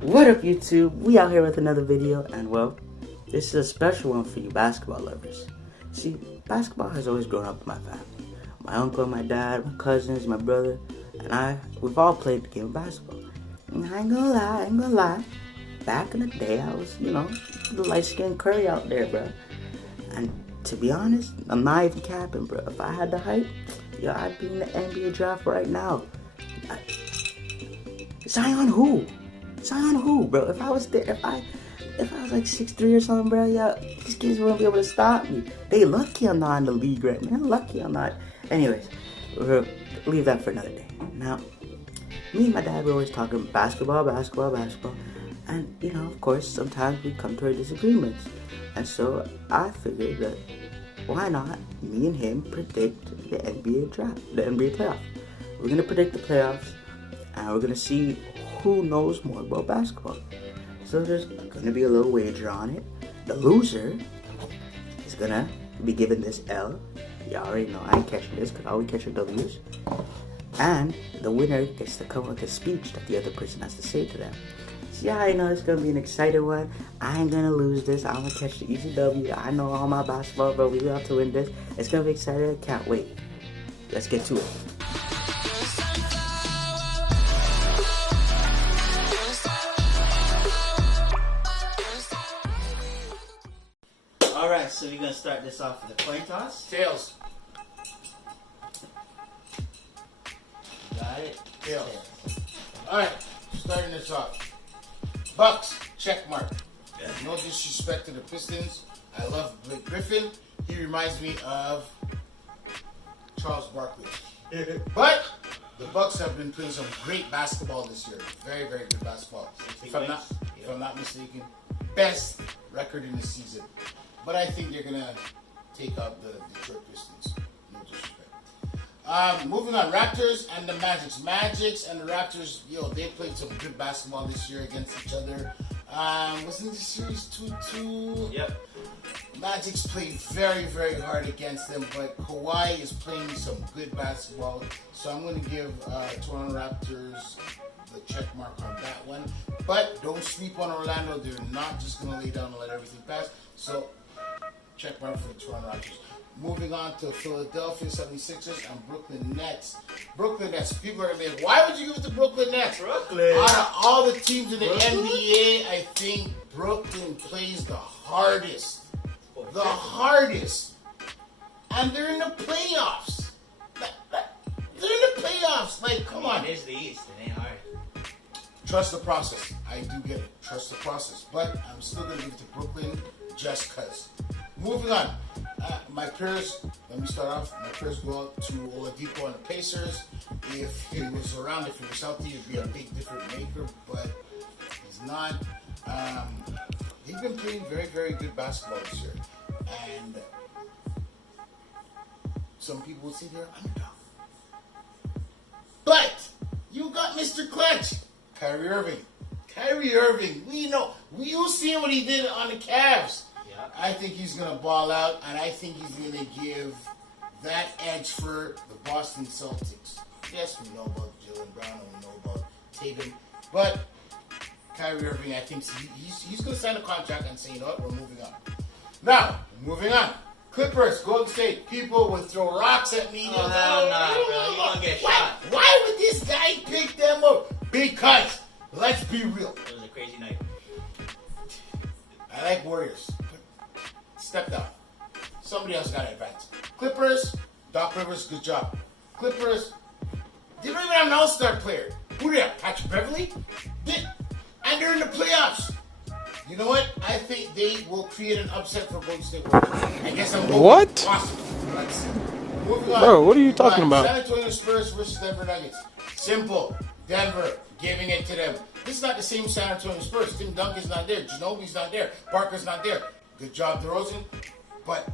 What up, YouTube? We out here with another video, and well, this is a special one for you basketball lovers. See, basketball has always grown up in my family. My uncle, my dad, my cousins, my brother, and we've all played the game of basketball. And I ain't gonna lie. Back in the day, I was, the light-skinned Curry out there, bro. And to be honest, I'm not even capping, bro. If I had the height, I'd be in the NBA draft right now. Zion who, bro? If I was there, if I was like 6'3" or something, bro, these kids wouldn't be able to stop me. They lucky I'm not in the league right now. They're lucky I'm not. Anyways, we'll leave that for another day. Now, me and my dad were always talking basketball. And, of course, sometimes we come to our disagreements. And so I figured that why not me and him predict the NBA draft, the NBA playoffs. We're going to predict the playoffs, and we're going to see who knows more about basketball. So there's going to be a little wager on it. The loser is going to be given this L. You already know I ain't catching this because I always catch the W's. And the winner gets to come with a speech that the other person has to say to them. So I know it's going to be an exciting one. I ain't going to lose this. I'm going to catch the easy W. I know all my basketball, but we have to win this. It's going to be exciting. I can't wait. Let's get to it. Alright, so we're going to start this off with a coin toss. Tails. Got it? Tails. Alright, starting this off. Bucks, check mark. No disrespect to the Pistons. I love Blake Griffin. He reminds me of Charles Barkley. But the Bucks have been playing some great basketball this year. Very, very good basketball. If I'm not mistaken, best record in the season. But I think they're gonna take out the Detroit Pistons. No disrespect. Moving on, Raptors and the Magics and the Raptors. They played some good basketball this year against each other. Wasn't the series 2-2? Yep. Magic's played very, very hard against them, but Kawhi is playing some good basketball. So I'm going to give Toronto Raptors the check mark on that one. But don't sleep on Orlando. They're not just going to lay down and let everything pass. So check mark for the Toronto Raptors. Moving on to Philadelphia 76ers and Brooklyn Nets. People are like, why would you give it to Brooklyn Nets? Brooklyn. Out of all the teams in the NBA, I think Brooklyn plays the hardest. The hardest. And they're in the playoffs. They're in the playoffs. Like, come on. It's the East. It ain't hard. Trust the process. I do get it. Trust the process. But I'm still going to give it to Brooklyn just because. Moving on. My prayers, let me start off. My prayers go out to Oladipo and the Pacers. If he was around, if he was healthy, he'd be a big different maker, but he's not. They've been playing very, very good basketball this year. And some people would say they're underdog. But you got Mr. Clutch, Kyrie Irving. You see what he did on the Cavs. I think he's going to ball out, and I think he's going to give that edge for the Boston Celtics. Yes, we know about Jaylen Brown and we know about Tatum, but Kyrie Irving, I think he's going to sign a contract and say, you know what, we're moving on. Now, moving on. Clippers, Golden State. People would throw rocks at me. Oh, hell nah, bro. You're going to get shot. Why would this guy pick them up? Because, let's be real. It was a crazy night. I like Warriors. Step down. Somebody else got to advance. Clippers, Doc Rivers, good job. Clippers, they don't even have an all-star player. Who do they have? Patrick Beverly? And they're in the playoffs. You know what? I think they will create an upset for Golden State Warriors. I guess I'm going What? possible. Let's see. Moving on. Bro, what are you talking about? San Antonio Spurs versus Denver Nuggets. Simple. Denver giving it to them. This is not the same San Antonio Spurs. Tim Duncan's not there. Ginobili's not there. Parker's not there. Good job, DeRozan. But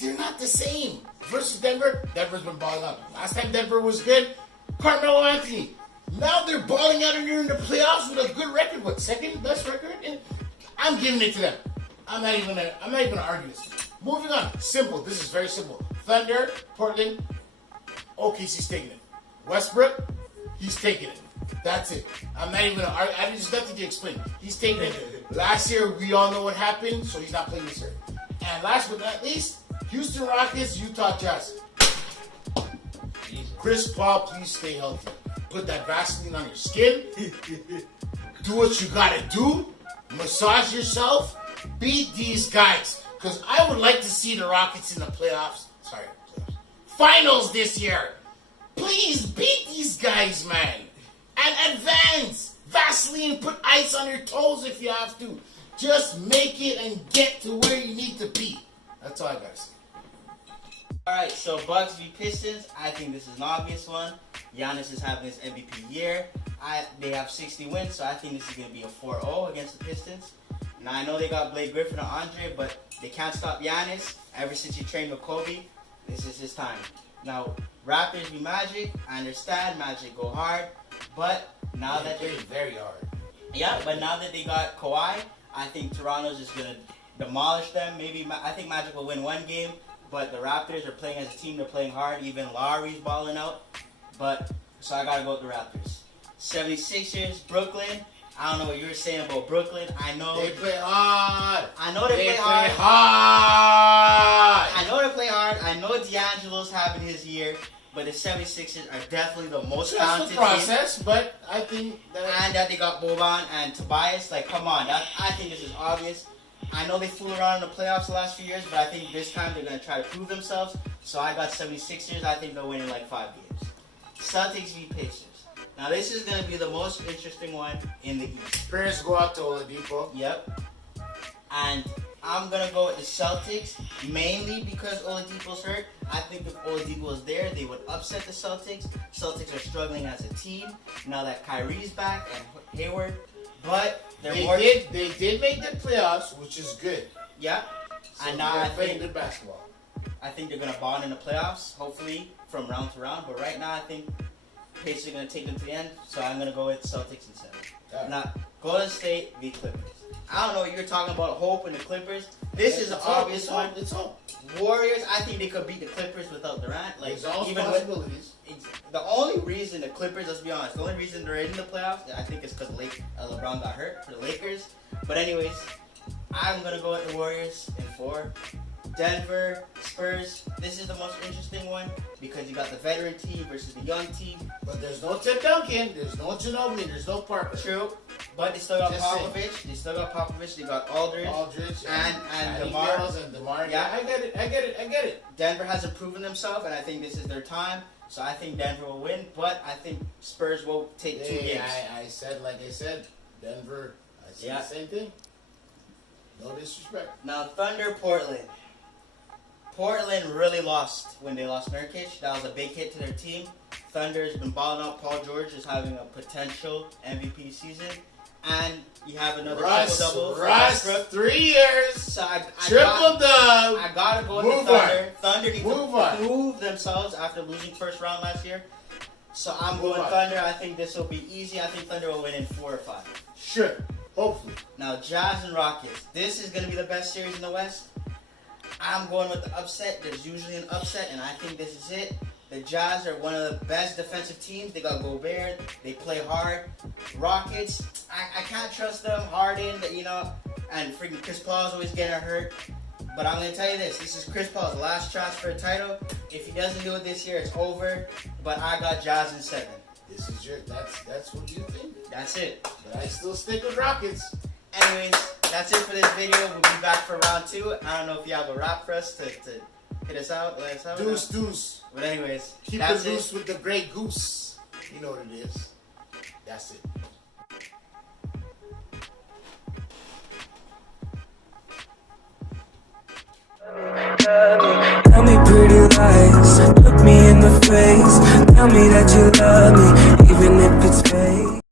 they're not the same. Versus Denver, Denver's been balling up. Last time Denver was good, Carmelo Anthony. Now they're balling out and they're in the playoffs with a good record. What, second best record? And I'm giving it to them. I'm not even gonna argue this. Moving on. Simple. This is very simple. Thunder, Portland, OKC's taking it. Westbrook, he's taking it. That's it. I'm not even. There's nothing to explain. He's taking it. Last year, we all know what happened, so he's not playing this year. And last but not least, Houston Rockets, Utah Jazz. Chris Paul, please stay healthy. Put that Vaseline on your skin. Do what you gotta do. Massage yourself. Beat these guys. Because I would like to see the Rockets in the playoffs. Finals this year. Please beat these guys, man. And advance. Vaseline, put ice on your toes if you have to. Just make it and get to where you need to be. That's all I gotta say. Alright, so Bucks v Pistons. I think this is an obvious one. Giannis is having his MVP year. They have 60 wins, so I think this is going to be a 4-0 against the Pistons. Now, I know they got Blake Griffin and Andre, but they can't stop Giannis. Ever since he trained with Kobe, this is his time. Now, Raptors v Magic. I understand Magic go hard, but now that they're very hard. Yeah, but now that they got Kawhi, I think Toronto's just going to demolish them. I think Magic will win one game, but the Raptors are playing as a team. They're playing hard. Even Lowry's balling out. So I got to go with the Raptors. 76ers, Brooklyn. I don't know what you were saying about Brooklyn. I know they play hard. I know they play hard. I know they play hard. I know D'Angelo's having his year, but the 76ers are definitely the most talented team. Process, but I think that they got Boban and Tobias. Like, come on. I think this is obvious. I know they fool around in the playoffs the last few years, but I think this time they're going to try to prove themselves. So I got 76ers. I think they'll win in like 5 games. Celtics v Pacers. Now this is going to be the most interesting one in the East. Spurs go out to Oladipo. Yep. And I'm going to go with the Celtics, mainly because Oladipo's hurt. I think if Oladipo was there, they would upset the Celtics. Celtics are struggling as a team now that Kyrie's back and Hayward. But they did make the playoffs, which is good. Yeah. So and now I think good basketball. I think they're going to bond in the playoffs, hopefully, from round to round. But right now, I think Pacers are going to take them to the end. So I'm going to go with Celtics and 7. Yeah. Now, Golden State v Clippers. I don't know what you're talking about, hope in the Clippers. This is an obvious one. It's hope. Warriors, I think they could beat the Clippers without Durant. Like, there's all even possibilities. The only reason the Clippers, let's be honest, the only reason they're in the playoffs, I think is because LeBron got hurt for the Lakers. But anyways, I'm going to go with the Warriors in 4. Denver, Spurs. This is the most interesting one because you got the veteran team versus the young team. But there's no Tim Duncan, there's no Ginobili, there's no Parker. True. But they still got Popovich. They still got Popovich. They got Aldridge and DeMar. And DeMar. Yeah, I get it. Denver hasn't proven themselves, and I think this is their time. So I think Denver will win, but I think Spurs will take 2 games. I said, Denver. I said the same thing. No disrespect. Now, Thunder, Portland. Portland really lost when they lost Nurkic. That was a big hit to their team. Thunder's been balling out. Paul George is having a potential MVP season. And you have another triple-double. Russ, 3 years. So Triple-dub. I got to go with the Thunder. Thunder need to prove themselves after losing first round last year. So I'm going Thunder. I think this will be easy. I think Thunder will win in 4 or 5. Sure. Hopefully. Now, Jazz and Rockets. This is going to be the best series in the West. I'm going with the upset. There's usually an upset, and I think this is it. The Jazz are one of the best defensive teams. They got Gobert. They play hard. Rockets, I can't trust them. Harden, and freaking Chris Paul's always getting hurt. But I'm going to tell you this. This is Chris Paul's last chance for a title. If he doesn't do it this year, it's over. But I got Jazz in 7. This is that's what you think? That's it. But I still stick with Rockets. Anyways, that's it for this video. We'll be back for round 2. I don't know if you have a rap for us to hit us out. Let us out. Deuce. But anyways, keep it loose with the Grey Goose. You know what it is. That's it. Tell me pretty lies, look me in the face. Tell me that you love me, even if it's fake.